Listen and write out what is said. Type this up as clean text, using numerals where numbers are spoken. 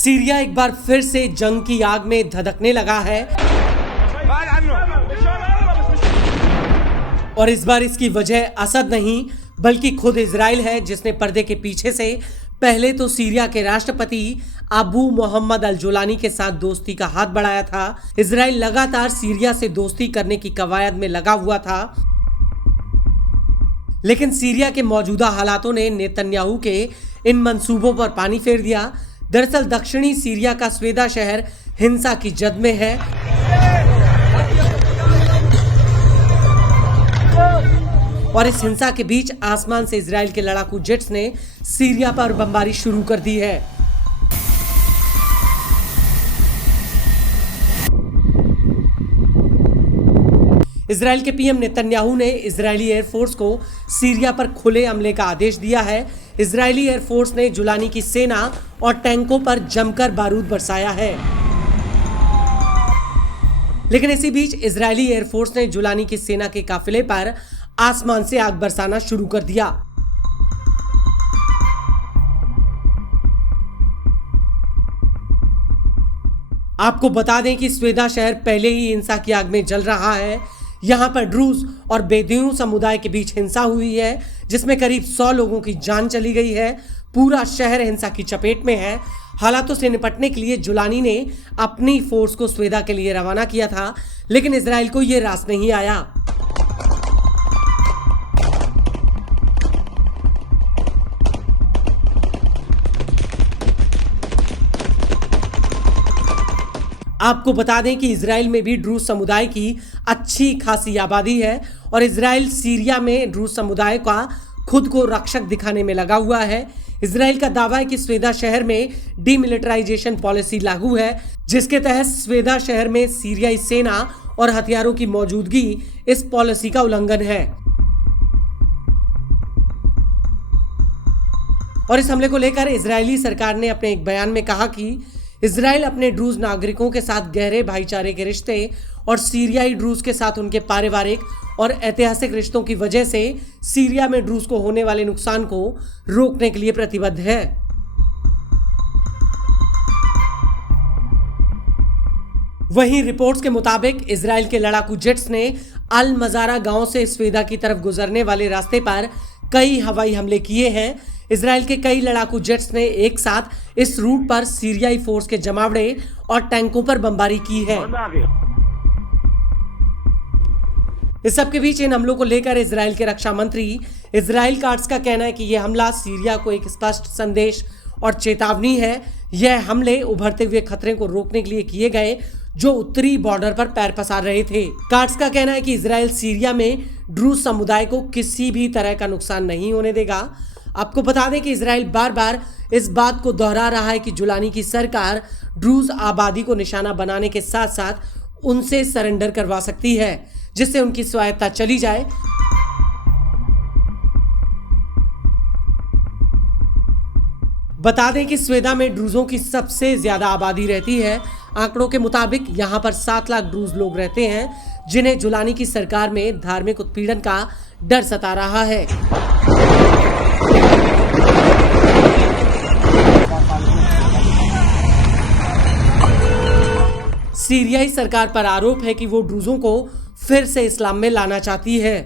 Syria एक बार फिर से जंग की आग में धधकने लगा है और इस बार इसकी वजह असद नहीं बल्कि खुद इजराइल है, जिसने पर्दे के पीछे से पहले तो सीरिया के राष्ट्रपति अबू मोहम्मद अल जुलानी के साथ दोस्ती का हाथ बढ़ाया था। इजराइल लगातार सीरिया से दोस्ती करने की कवायद में लगा हुआ था, लेकिन सीरिया के मौजूदा हालातों ने नेतन्याहू के इन मंसूबों पर पानी फेर दिया। दरअसल दक्षिणी सीरिया का स्वेदा शहर हिंसा की जद में है और इस हिंसा के बीच आसमान से इजराइल के लड़ाकू जेट्स ने सीरिया पर बमबारी शुरू कर दी है। इजराइल के पीएम नेतन्याहू ने इजरायली एयरफोर्स को सीरिया पर खुले हमले का आदेश दिया है। इजरायली एयरफोर्स ने जुलानी की सेना और टैंकों पर जमकर बारूद बरसाया है, लेकिन इसी बीच इजरायली एयरफोर्स ने जुलानी की सेना के काफिले पर आसमान से आग बरसाना शुरू कर दिया। आपको बता दें कि स्वेदा शहर पहले ही हिंसा की आग में जल रहा है। यहां पर ड्रूज और बेदूइन समुदाय के बीच हिंसा हुई है, जिसमें करीब 100 लोगों की जान चली गई है। पूरा शहर हिंसा की चपेट में है। हालातों से निपटने के लिए जुलानी ने अपनी फोर्स को स्वेदा के लिए रवाना किया था, लेकिन इजराइल को यह रास नहीं आया। आपको बता दें कि इजराइल में भी ड्रूज समुदाय की अच्छी खासी आबादी है और इजराइल सीरिया में ड्रूज समुदाय का खुद को रक्षक दिखाने में लगा हुआ है। इजराइल का दावा है कि स्वेदा शहर में डीमिलिटराइजेशन पॉलिसी लागू है, जिसके तहत स्वेदा शहर में सीरियाई सेना और हथियारों की मौजूदगी इस पॉलिसी का उल्लंघन है। और इस हमले को लेकर इजरायली सरकार ने अपने एक बयान में कहा कि इजराइल अपने ड्रूज नागरिकों के साथ गहरे भाईचारे के रिश्ते और सीरियाई ड्रूज के साथ उनके पारिवारिक और ऐतिहासिक रिश्तों की वजह से सीरिया में ड्रूज को होने वाले नुकसान को रोकने के लिए प्रतिबद्ध है। वहीं रिपोर्ट्स के मुताबिक इजराइल के लड़ाकू जेट्स ने अल मजारा गांव से स्वेदा की तरफ गुजरने वाले रास्ते पर कई हवाई हमले किए हैं। इजराइल के कई लड़ाकू जेट्स ने एक साथ इस रूट पर सीरियाई फोर्स के जमावड़े और टैंकों पर बमबारी की है। इस सब के बीच इन हमलों को लेकर इजराइल के रक्षा मंत्री इजराइल काट्स का कहना है कि यह हमला सीरिया को एक स्पष्ट संदेश और चेतावनी है। यह हमले उभरते हुए खतरे को रोकने के लिए किए गए जो उत्तरी बॉर्डर पर पैर पसार रहे थे। काट्स का कहना है कि इजराइल सीरिया में ड्रूज समुदाय को किसी भी तरह का नुकसान नहीं होने देगा। आपको बता दें कि इजराइल बार बार इस बात को दोहरा रहा है कि जुलानी की सरकार ड्रूज आबादी को निशाना बनाने के साथ साथ उनसे सरेंडर करवा सकती है, जिससे उनकी स्वायत्तता चली जाए। बता दें कि स्वेदा में ड्रूजों की सबसे ज्यादा आबादी रहती है। आंकड़ों के मुताबिक यहां पर 7 लाख ड्रूज लोग रहते हैं, जिन्हें जुलानी की सरकार में धार्मिक उत्पीड़न का डर सता रहा है। सीरियाई सरकार पर आरोप है कि वो ड्रूजों को फिर से इस्लाम में लाना चाहती है।